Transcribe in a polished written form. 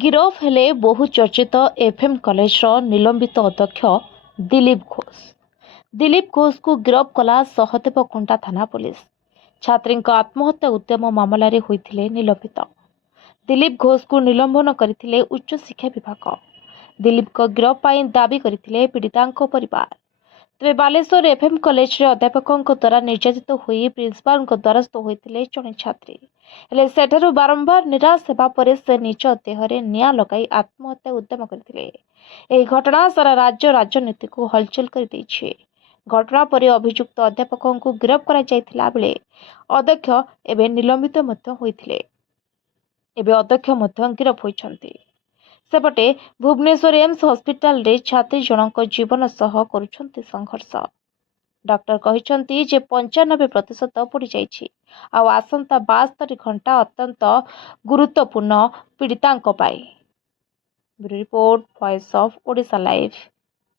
गिरफ हेले बहु चर्चित एफएम कॉलेज निलंबित अध्यक्ष दिलीप घोष। दिलीप घोष को गिरफ कला सहदेव खुंटा थाना पुलिस। छात्री आत्महत्या उद्यम मामलें होते निलंबित। दिलीप घोष को निलंबन करथिले उच्च शिक्षा विभाग। दिलीप को गिरफ पर दाबी करथिले पीड़िता परिवार। तेज बालेश्वर एफएम कॉलेज अध्यापकों द्वारा निर्यातित हुई प्रिंसिपाल द्वारस्थ होते जड़े छात्री हेले सेठारु बारंबार निराश होगा पर से निज देहरे निआं लगाई आत्महत्या उद्यम करथिले। एही घटना सारा राज्य राजनीति को हलचल कर देछि। घटना पर अभियुक्त अध्यापकों को गिरफ करा जायथिला बेले अध्यक्ष एबे निलंबित मध्य होइथिले। एबे अध्यक्ष मध्य गिरफ होइछन्ति। सेपटे भुवनेश्वर एम्स हॉस्पिटल रे छात्री जनक जीवन सह करुछन्ति संघर्ष। डॉक्टर कहिछन्ति जे 95% पड़ी जाइछि आ आसंता 72 घंटा अत्यंत गुरुत्वपूर्ण पीड़ितांक पाई। Bureau report, voice of Odisha live.